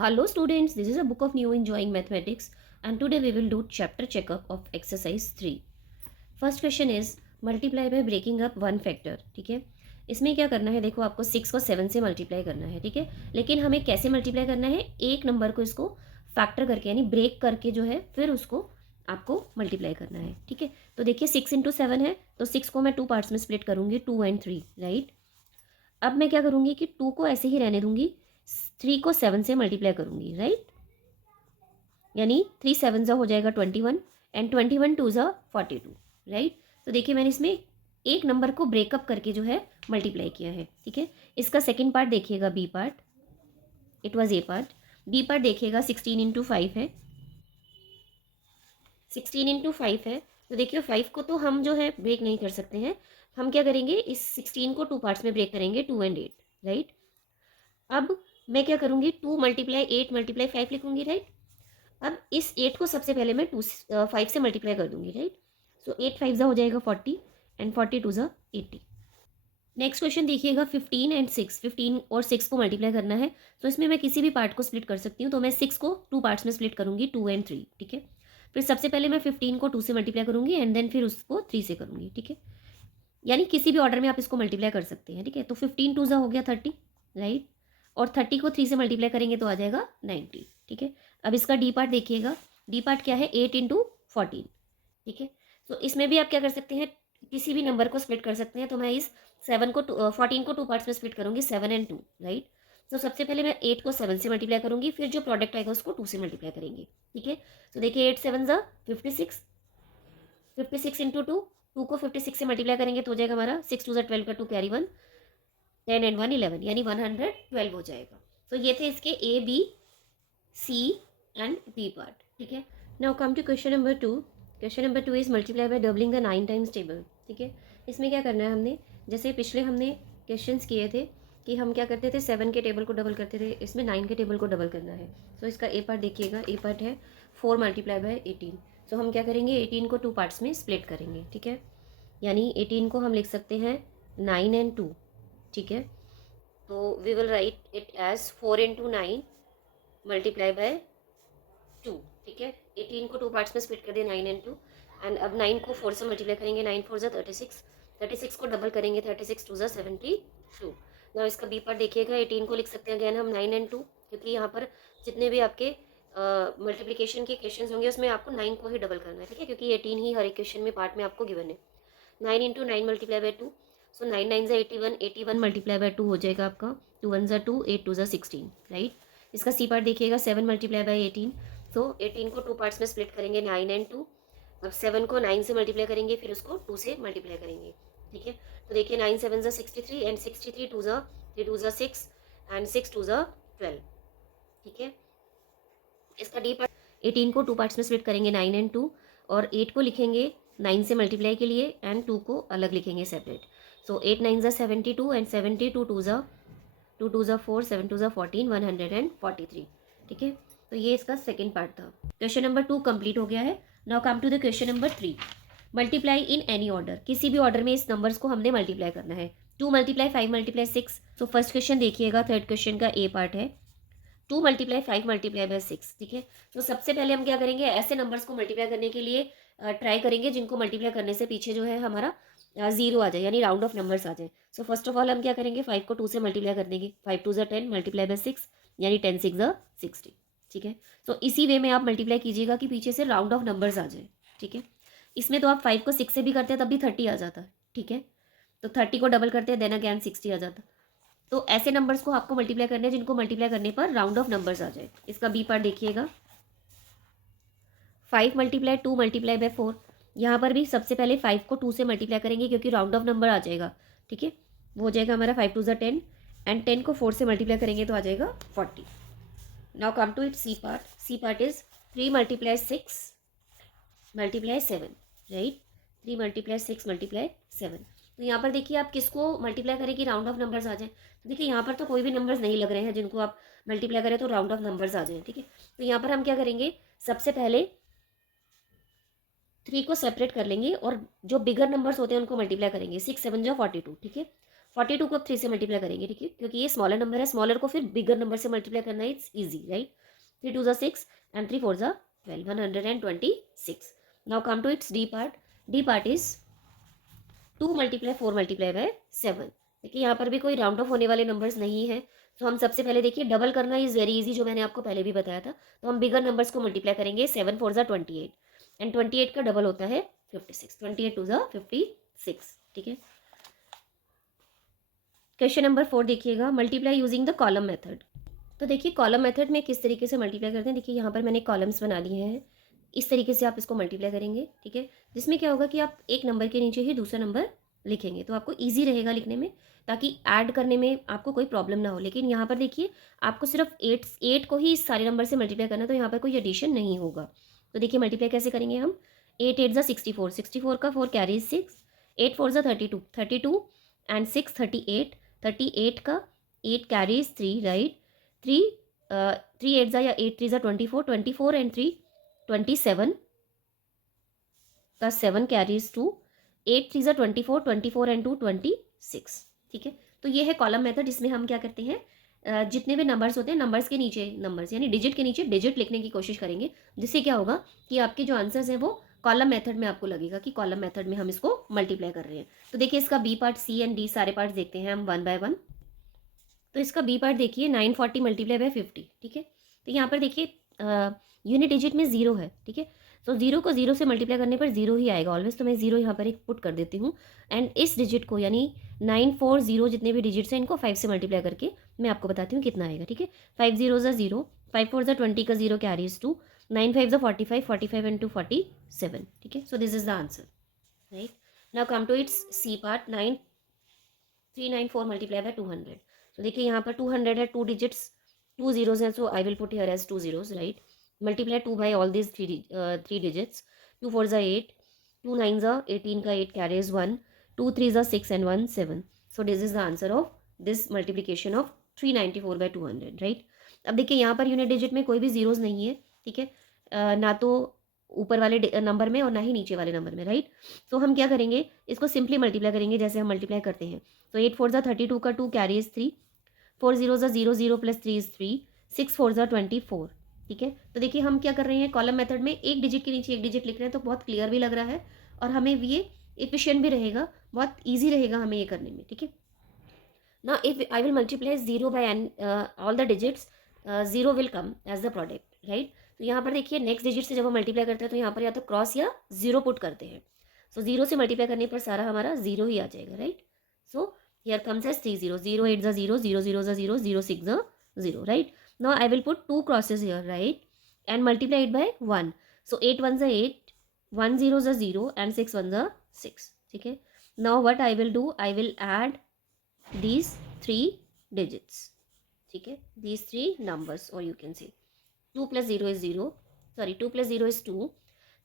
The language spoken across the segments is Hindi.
Hello students, this is a book of new enjoying mathematics and today we will do chapter checkup of exercise 3. First question is multiply by breaking up one factor. ठीक है, इसमें क्या करना है, देखो आपको 6 को 7 से मल्टीप्लाई करना है. ठीक है, लेकिन हमें कैसे मल्टीप्लाई करना है, एक नंबर को इसको फैक्टर करके यानी ब्रेक करके जो है फिर उसको आपको मल्टीप्लाई करना है. ठीक है, तो देखिए 6 इंटू 7 है तो 6 को मैं 2 पार्ट्स में स्प्लिट करूँगी, 2 एंड 3. राइट, अब मैं क्या करूँगी कि 2 को ऐसे ही रहने दूंगी, 3 को 7 से मल्टीप्लाई करूँगी. राइट, यानी 3 7 ज़ा हो जाएगा 21 एंड 21 2 ज़ा 42. राइट, तो देखिए मैंने इसमें एक नंबर को ब्रेकअप करके जो है मल्टीप्लाई किया है. ठीक है, इसका सेकेंड पार्ट देखिएगा, B part, it was a part. B part देखिएगा 16 इंटू 5 है, 16 इंटू 5 है. तो देखिए 5 को तो हम जो है ब्रेक नहीं कर सकते हैं, हम क्या करेंगे, इस 16 को 2 पार्ट्स में ब्रेक करेंगे, 2 एंड 8. राइट, अब मैं क्या करूँगी, 2 मल्टीप्लाई 8 मल्टीप्लाई 5 लिखूँगी. राइट, अब इस 8 को सबसे पहले मैं 5 से मल्टीप्लाई कर दूंगी. राइट, सो 8 5 ज़ा हो जाएगा 40 एंड 40 2 ज़ा 80. नेक्स्ट क्वेश्चन देखिएगा 15 एंड 6, 15 और 6 को मल्टीप्लाई करना है. तो इसमें मैं किसी भी पार्ट को स्प्लिट कर सकती हूँ, तो मैं 6 को 2 पार्ट्स में स्प्लिट करूँगी, 2 एंड 3. ठीक है, फिर सबसे पहले मैं 15 को 2 से मल्टीप्लाई करूँगी एंड देन फिर उसको 3 से करूँगी. ठीक है, यानी किसी भी ऑर्डर में आप इसको मल्टीप्लाई कर सकते हैं. ठीक है, तो 15 2 ज़ा हो गया 30. राइट, और 30 को 3 से मल्टीप्लाई करेंगे तो आ जाएगा 90. ठीक है, अब इसका डी पार्ट देखिएगा, डी पार्ट क्या है, 8 इंटू 14. ठीक है, तो इसमें भी आप क्या कर सकते हैं, किसी भी नंबर को स्प्लिट कर सकते हैं. तो मैं इस 14 को 2 पार्ट्स में स्प्लिट करूंगी, 7 एंड 2. राइट, तो सबसे पहले मैं 8 को 7 से मल्टीप्लाई करूंगी, फिर जो प्रोडक्ट आएगा उसको 2 से मल्टीप्लाई करेंगे. ठीक है, तो देखिए 8 7 ज़ा 56, 56 इंटू 2, 2 को 56 से मल्टीप्लाई करेंगे तो हो जाएगा हमारा 6 2 ज़ा 12 का 2 कैरी 1, 10 एंड 1 11, यानी 112 हो जाएगा. तो ये थे इसके A B C and B part. ठीक है, now come to question number 2. Question number 2 is multiply by doubling the 9 times table. ठीक है, इसमें क्या करना है, हमने जैसे पिछले हमने क्वेश्चंस किए थे कि हम क्या करते थे, 7 के टेबल को डबल करते थे, इसमें 9 के टेबल को डबल करना है. सो इसका ए पार्ट देखिएगा, ए पार्ट है 4 मल्टीप्लाई बाय 18. सो हम क्या करेंगे, 18 को 2 पार्ट्स में स्प्लिट करेंगे. ठीक है, यानी 18 को हम लिख सकते हैं 9 एंड 2. ठीक है, तो we will write it as 4 into 9 multiply by 2. ठीक है, 18 को 2 पार्ट्स में स्प्लिट कर दिया, 9 एंड 2. एंड अब 9 को 4 से मल्टीप्लाई करेंगे, 9 4 ज़ा 36, 36 को डबल करेंगे, 36 2 ज़ा 72. ना इसका बी पार्ट देखिएगा, 18 को लिख सकते हैं अगैन हम 9 एंड 2, क्योंकि यहाँ पर जितने भी आपके मल्टीप्लिकेशन के क्वेश्चन होंगे उसमें आपको 9 को ही डबल करना है. ठीक है, क्योंकि 18 ही हर एक क्वेश्चन में पार्ट में आपको गिवन है. 9 इंटू 9 मल्टीप्लाई बाय 2, सो 9 9 ज़ा 81, 81 मल्टीप्लाई बाय 2 हो जाएगा आपका 2 1 ज़ा 2, 8 2 ज़ा 16. राइट, इसका सी पार्ट देखिएगा, 7 मल्टीप्लाई बाय 18. तो 18 को 2 पार्ट्स में स्प्लिट करेंगे, 9 एंड 2. अब 7 को 9 से मल्टीप्लाई करेंगे, फिर उसको 2 से मल्टीप्लाई करेंगे. ठीक है, तो देखिए 9 7 ज़ा 63 एंड 63 2 ज़ा 3 2 ज़ा 6 एंड 6 2 ज़ा 12. ठीक है, इसका डी पार्ट, 18 को 2 पार्ट्स में स्प्लिट करेंगे, 9 एंड 2, और 8 को लिखेंगे 9 से मल्टीप्लाई के लिए एंड 2 को अलग लिखेंगे सेपरेट. सो 8 9 ज़ा 72 एंड 72 2 ज़ा 2 2 ज़ा 4, 7 2 ज़ा 14, 143. ठीक है, तो ये इसका सेकेंड पार्ट था. क्वेश्चन नंबर 2 कंप्लीट हो गया है. Now come to the question number 3. Multiply in any order, किसी भी ऑर्डर में इस नंबर्स को हमने मल्टीप्लाई करना है. 2 मल्टीप्लाई 5 मल्टीप्लाई 6. तो फर्स्ट क्वेश्चन देखिएगा, थर्ड क्वेश्चन का ए पार्ट है 2 मल्टीप्लाई 5 मल्टीप्लाई बाय 6. ठीक है, तो सबसे पहले हम क्या करेंगे, ऐसे नंबर्स को मल्टीप्लाई करने के लिए ट्राई करेंगे जिनको मल्टीप्लाई करने से पीछे जो है हमारा 0 आ जाए, यानी राउंड ऑफ नंबर्स आ जाए. सो फर्स्ट ऑफ ऑल हम क्या करेंगे, 5 को 2 से मल्टीप्लाई कर देंगे, 5 2 ज़ा 10 मल्टीप्लाई बाय 6, यानी 10 6 ज़ा 60. ठीक है, तो इसी वे में आप मल्टीप्लाई कीजिएगा कि पीछे से राउंड ऑफ नंबर्स आ जाए. ठीक है, इसमें तो आप 5 को 6 से भी करते हैं तब भी 30 आ जाता है. ठीक है, तो 30 को डबल करते हैं, देन अगैन 60 आ जाता. तो ऐसे नंबर्स को आपको मल्टीप्लाई करने हैं जिनको मल्टीप्लाई करने पर राउंड ऑफ नंबर्स आ जाए. इसका बी पार्ट देखिएगा, 5 मल्टीप्लाई 2 मल्टीप्लाई बाय 4. यहाँ पर भी सबसे पहले 5 को 2 से मल्टीप्लाई करेंगे क्योंकि राउंड ऑफ नंबर आ जाएगा. ठीक है, वो हो जाएगा हमारा 5 2 ज़ा 10 एंड 10 को 4 से मल्टीप्लाई करेंगे तो आ जाएगा 40. Now come to it C part. C part is 3 multiply 6 multiply 7. Right, 3 multiply 6 multiply 7. तो यहाँ पर देखिए आप किसको मल्टीप्लाई करें कि राउंड ऑफ नंबर्स आ जाए. तो देखिए यहाँ पर तो कोई भी नंबर्स नहीं लग रहे हैं जिनको आप मल्टीप्लाई करें तो राउंड ऑफ नंबर्स आ जाए. ठीक है, तो यहाँ पर हम क्या करेंगे, सबसे पहले 3 को सेपरेट कर लेंगे और जो बिगर नंबर्स होते हैं उनको मल्टीप्लाई करेंगे. 6 7 जो 42. ठीक है, 42 को अब 3 से मल्टीप्लाई करेंगे, ठीक है, क्योंकि ये स्मॉलर नंबर है, स्मॉलर को फिर बिगर नंबर से मल्टीप्लाई करना है, it's easy, right. 3 2 6 and 3 4 12, 126। Now come to it's D part. D part is 2 multiply 4 multiply by 7। देखिए यहाँ पर भी कोई राउंड ऑफ होने वाले नंबर्स नहीं है, तो हम सबसे पहले देखिए डबल करना इज़ वेरी इजी, जो मैंने आपको पहले भी बताया था। तो हम बिगर नंबर्स को मल्टीप्लाई करेंगे, 7 4 28 एंड 28 का डबल होता है 56, 28 2 56, ठीक है। क्वेश्चन नंबर 4 देखिएगा, multiply using the column method. तो देखिए कॉलम मेथड में किस तरीके से मल्टीप्लाई करते हैं। देखिए यहाँ पर मैंने कॉलम्स बना दिए हैं, इस तरीके से आप इसको मल्टीप्लाई करेंगे, ठीक है। जिसमें क्या होगा कि आप एक नंबर के नीचे ही दूसरा नंबर लिखेंगे, तो आपको ईजी रहेगा लिखने में, ताकि ऐड करने में आपको कोई प्रॉब्लम ना हो। लेकिन यहाँ पर देखिए आपको सिर्फ एट को ही इस सारे नंबर से मल्टीप्लाई करना, तो यहाँ पर कोई एडिशन नहीं होगा। तो देखिए मल्टीप्लाई कैसे करेंगे हम, 8 8 64, 64 का 4 कैरीज 6, 8 4 32, 32 एंड 6 38, 38 का 8 कैरीज 3, राइट। 3 3 8 या 8 3 24, 24 एंड 3 27 का 7 कैरीज 2, 8 3 24, 24 एंड 2 26, ठीक है। तो ये है कॉलम मेथड। इसमें हम क्या करते हैं, जितने भी नंबर्स होते हैं नंबर्स के नीचे नंबर्स यानी डिजिट के नीचे डिजिट लिखने की कोशिश करेंगे, जिससे क्या होगा कि आपके जो आंसर्स हैं वो कॉलम मेथड में आपको लगेगा कि कॉलम मेथड में हम इसको मल्टीप्लाई कर रहे हैं। तो देखिए इसका B part, C and D सारे पार्ट देखते हैं हम वन बाय वन। तो इसका बी पार्ट देखिए 940 मल्टीप्लाई बाय 50, ठीक है। तो यहाँ पर देखिए यूनिट डिजिट में 0 है, ठीक है। तो 0 को 0 से मल्टीप्लाई करने पर 0 ही आएगा ऑलवेज, तो मैं 0 यहाँ पर एक पुट कर देती हूँ। एंड इस डिजिट को यानी 940 जितने भी डिजिट्स हैं इनको 5 से मल्टीप्लाई करके मैं आपको बताती हूँ कितना आएगा, ठीक है। 5 0 0, 5 4 20 का 0 कैरीज 2, 9 5 45, 45 एंड 2 47, ठीक है। So this is the answer, right. Now come to it's C part, 9394 multiply by 200। तो देखिए यहाँ पर 200 है, 2 डिजिट्स 2 zeros हैं, so I will put here as 2 zeros, right. Multiply 2 by all this 3 digits, 2 4 8, 2 9 18 का 8 carries 1, 2 3 6 and 1 7। So this is the answer of this multiplication of 394 by 200, right. अब देखिए यहाँ पर यूनिट डिजिट में कोई भी जीरोज नहीं है, ठीक है, ना तो ऊपर वाले नंबर में और ना ही नीचे वाले नंबर में, राइट। तो हम क्या करेंगे, इसको सिंपली मल्टीप्लाई करेंगे जैसे हम मल्टीप्लाई करते हैं। तो 8 4 32 का 2 कैरीज 3, 4 0 0 0 प्लस 3 इज 3, 6 4 24, ठीक है। तो देखिए हम क्या कर रहे हैं, कॉलम मेथड में एक डिजिट के नीचे एक डिजिट लिख रहे हैं, तो बहुत क्लियर भी लग रहा है और हमें ये एफिशिएंट भी रहेगा, बहुत ईजी रहेगा हमें ये करने में, ठीक है ना। If I will multiply 0 by all the digits, 0 will come as the product, right. तो यहाँ पर देखिए नेक्स्ट डिजिट से जब हम मल्टीप्लाई करते हैं तो यहाँ पर या तो क्रॉस या 0 पुट करते हैं। सो 0 से मल्टीप्लाई करने पर सारा हमारा 0 ही आ जाएगा, right. So here comes as 3 0, 0 8 0, 0 0 0, 0 6 0, right. Now I will put 2 crosses here, right, and multiply it by 1. So 8 1 8, 1 0 0 and 6 1 6, okay. Now what I will do, I will add these 3 digits, okay, these 3 numbers, or you can say 2 plus 0 is 0, sorry, 2 plus 0 is 2,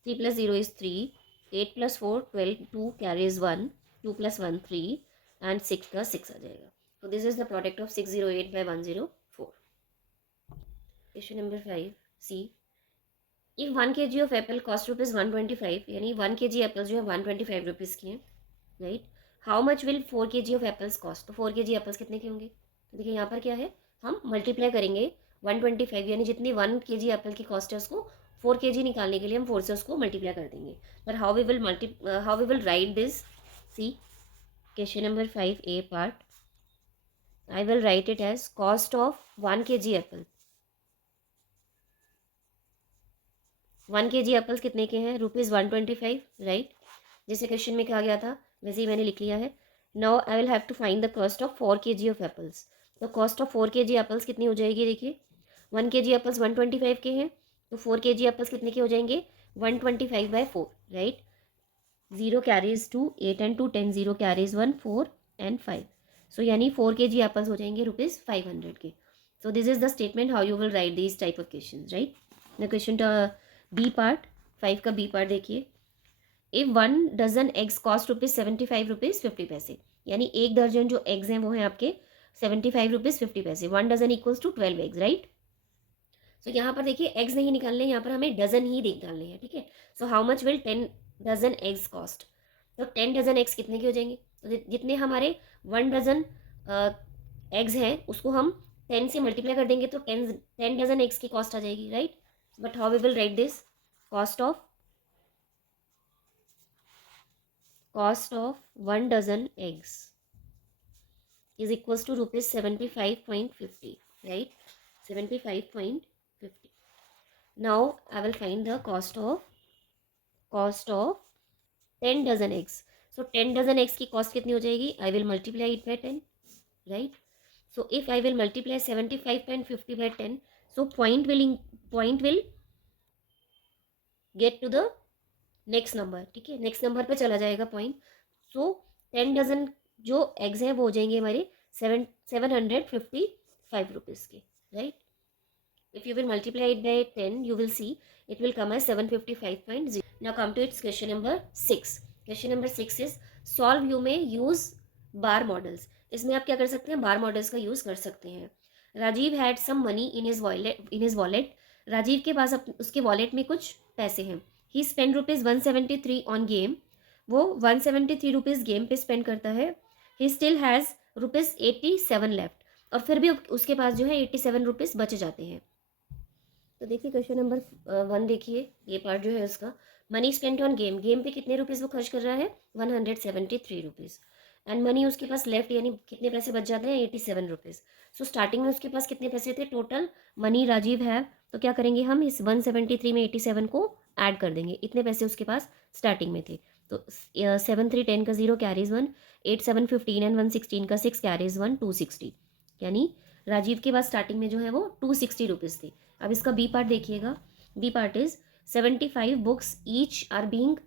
3 plus 0 is 3, 8 plus 4 12, 2 carries 1, 2 plus 1 3 and 6 का 6 आ जाएगा। तो this is the product of 608 by 104। Question number 5 C, if 1 kg of apple cost rupees 125, यानी 1 kg एप्पल जो है 125 रुपीज़ की है, right. How much will 4 kg of apples cost, तो 4 kg एप्पल्स कितने के होंगे। तो देखिए यहाँ पर क्या है, हम मल्टीप्लाई करेंगे 125, यानी जितनी 1 kg एप्पल की कॉस्ट है उसको 4 kg निकालने के लिए हम 4 से उसको मल्टीप्लाई कर देंगे। पर how we will write this, C question number 5 a part, I will write it as cost of 1 kg apple। 1 kg apples कितने के हैं, ₹125, राइट। जैसे क्वेश्चन में कहा गया था वैसे ही मैंने लिख लिया है। Now I will have to find the cost of 4 kg of apples. तो कॉस्ट ऑफ 4 kg एप्पल्स कितनी हो जाएगी, देखिए 1 kg एप्पल्स 125 के हैं, तो 4 kg एप्पल्स कितने के हो जाएंगे, 125 by 4, right. 0 carries 2, 8 and 2 10, 0 carries 1 4 and 5, so यानी 4 kg एप्पल्स हो जाएंगे ₹500 के। so this is the statement how you will write these type of questions, right। now question B part, 5 का B part देखिए, if 1 dozen eggs cost ₹75.50, यानी एक दर्जन जो एग्स हैं वो हैं आपके ₹75.50, 1 dozen equals to 12 eggs, right. So यहाँ पर देखिए एग्स नहीं निकालने, यहाँ पर हमें डजन ही निकालने हैं, ठीक है। So how much will 10 dozen eggs cost, तो 10 डजन एग्स कितने के हो जाएंगे, तो जितने हमारे 1 डजन एग्स हैं उसको हम 10 से मल्टीप्लाई कर देंगे तो 10 डजन एग्स की कॉस्ट आ जाएगी, right. But how we will write this, cost of 1 dozen eggs is equals to rupees 75.50, right? 75.50. Now I will find the cost of 10 dozen eggs. So 10 dozen eggs की cost कितनी हो जाएगी? I will multiply it by 10, right? So if I will multiply 75.50 by 10, so point will get to the next number, ठीक है, नेक्स्ट नंबर पे चला जाएगा पॉइंट. सो 10 डजन जो एग्स हैं वो हो जाएंगे हमारे 755 रुपीज़ के, right. If you will multiply it by 10, you will see it will come as 755.0. Now come to its question number 6. Question number 6 is solve. You may use bar models. इसमें आप क्या कर सकते हैं, बार मॉडल्स का यूज़ कर सकते हैं. Rajiv had some money in his wallet. Rajiv के पास उसके वॉलेट में कुछ पैसे हैं. He spend rupees 173 on game. वो 173 रुपीज़ गेम पे स्पेंड करता है. He still has rupees 87 left. और फिर भी उसके पास जो है 87 रुपीज़ बचे जाते हैं. तो देखिए क्वेश्चन नंबर 1 देखिए, ये पार्ट जो है उसका, money spent on game. Game पे कितने रुपीज़ वो खर्च कर रहा है, 173 रुपीज़. एंड मनी उसके पास लेफ्ट यानी कितने पैसे बच जाते हैं, 87 रुपीज़. सो स्टार्टिंग में उसके पास कितने पैसे थे, टोटल मनी राजीव है, तो क्या करेंगे हम इस 173 में 87 को ऐड कर देंगे. इतने पैसे उसके पास स्टार्टिंग में थे. तो 7 3 10 का 0 कैरीज 1, 8 7 15 एंड 1 16 का 6 कैरीज 1, 260. यानी राजीव के पास स्टार्टिंग में जो है वो 260 रुपीज़ थी. अब इसका बी पार्ट देखिएगा. B part is 75 books each are being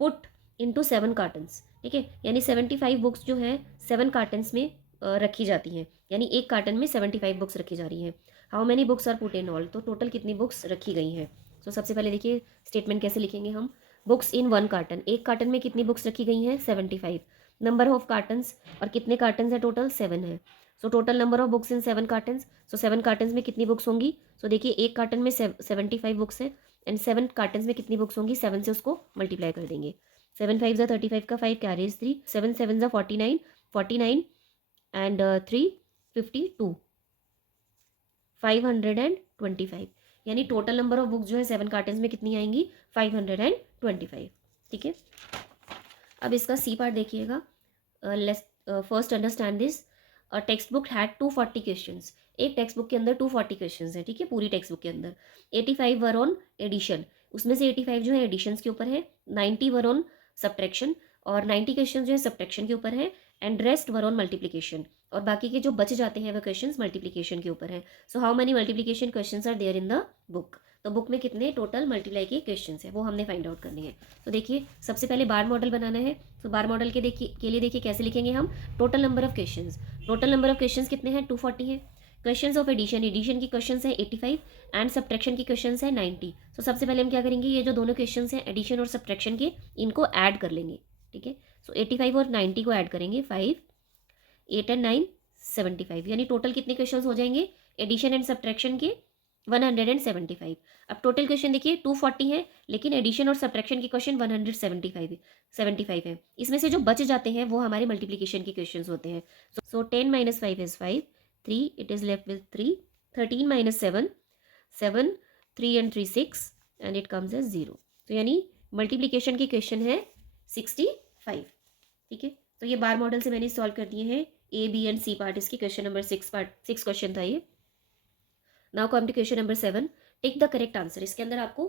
put into 7 cartons. ठीक है, यानी 75 बुक्स जो है 7 कार्टन्स में रखी जाती हैं. यानी एक कार्टन में 75 बुक्स रखी जा रही हैं. How many books are put in all, तो टोटल कितनी बुक्स रखी गई हैं. तो सबसे पहले देखिए स्टेटमेंट कैसे लिखेंगे हम. बुक्स इन 1 कार्टन, एक कार्टन में कितनी बुक्स रखी गई हैं, 75. नंबर ऑफ कार्टन्स, और कितने कार्टन्स है टोटल, 7 है. So total number of books in 7 cottons. So 7 cottons में कितनी बुक्स होंगी. सो देखिए एक कार्टन में 75 बुक्स है एंड 7 कार्टन्स में कितनी बुक्स होंगी, 7 से उसको मल्टीप्लाई कर देंगे. 7 5 ज़ा 35 का 5 कैरीज 3, 7 7 ज़ा 49 एंड 3 52 525. यानी टोटल नंबर ऑफ बुक्स जो है 7 कार्टन्स में कितनी आएंगी, 525. ठीक है. अब इसका सी पार्ट देखिएगा. First understand this. Text book had 240 questions. एक टेक्स्ट बुक के अंदर 240 क्वेश्चंस है. ठीक है, पूरी टेक्स्ट बुक के अंदर 85 वर ऑन एडिशन. उसमें से 85 जो है एडिशंस के ऊपर है, 90 वर ऑन सब्ट्रैक्शन, और 90 क्वेश्चन जो है सब्ट्रैक्शन के ऊपर है, and rest were on multiplication. और बाकी के जो बच जाते हैं वो क्वेश्चंस मल्टीप्लिकेशन के ऊपर है. So how many multiplication questions are there in the book. तो बुक में कितने टोटल मल्टीप्लाई के क्वेश्चंस है वो हमने फाइंड आउट करने हैं. तो देखिए सबसे पहले बार मॉडल बनाना है. तो बार मॉडल के लिए देखिए कैसे लिखेंगे हम. Total number of questions, total number of questions कितने हैं, 240 है. क्वेश्चंस ऑफ एडिशन, एडिशन की क्वेश्चंस है 85 एंड सब्ट्रैक्शन की क्वेश्चंस है 90. तो सबसे पहले हम क्या करेंगे, ये जो दोनों क्वेश्चंस हैं एडिशन और सब्ट्रैक्शन के, इनको ऐड कर लेंगे. ठीक है, सो 85 और 90 को ऐड करेंगे, 5 8 एंड 9 75. यानी टोटल कितने क्वेश्चंस हो जाएंगे एडिशन एंड सब्ट्रैक्शन के, 175. अब टोटल क्वेश्चन देखिए 240 है, लेकिन एडिशन और सब्ट्रैक्शन के क्वेश्चन 175 है. इसमें से जो बच जाते हैं वो हमारे मल्टीप्लिकेशन के क्वेश्चंस होते हैं. So 10 - 5 is 5, 3 it is left with 3, 13 - 7 7, 3 and 3 6 and it comes as 0. तो यानी मल्टीप्लिकेशन के क्वेश्चन है 65. ठीक है, तो ये बार मॉडल से मैंने सॉल्व कर दिए हैं A B and C part. इसकी क्वेश्चन नंबर 6 क्वेश्चन था ये. Now come to question number 7. Tick the correct answer. इसके अंदर आपको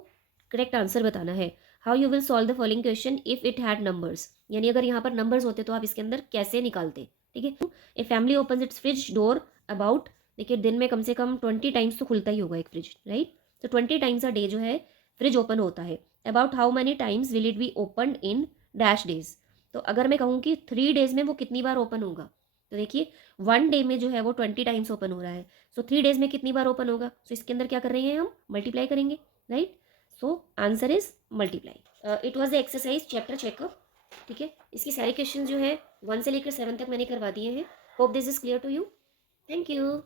करेक्ट आंसर बताना है. How you will solve the following question if it had numbers. यानी अगर यहाँ पर नंबर्स होते तो आप इसके अंदर कैसे निकालते. ठीक है, a family opens it's fridge door about, देखिए दिन में कम से कम 20 टाइम्स तो खुलता ही होगा एक फ्रिज, राइट. तो 20 टाइम्स अ डे जो है फ्रिज ओपन होता है. About how many times will it be open in dash days. तो अगर मैं कहूँ कि 3 डेज में वो कितनी बार ओपन होगा, तो देखिए 1 डे में जो है वो 20 टाइम्स ओपन हो रहा है. सो 3 डेज में कितनी बार ओपन होगा. सो इसके अंदर क्या कर रहे हैं हम, मल्टीप्लाई करेंगे, right. So answer is multiply. It was the exercise chapter checkup. ठीक है, इसकी सारे क्वेश्चन जो है 1 से लेकर 7 तक मैंने करवा दिए हैं. Hope this is clear to you. Thank you.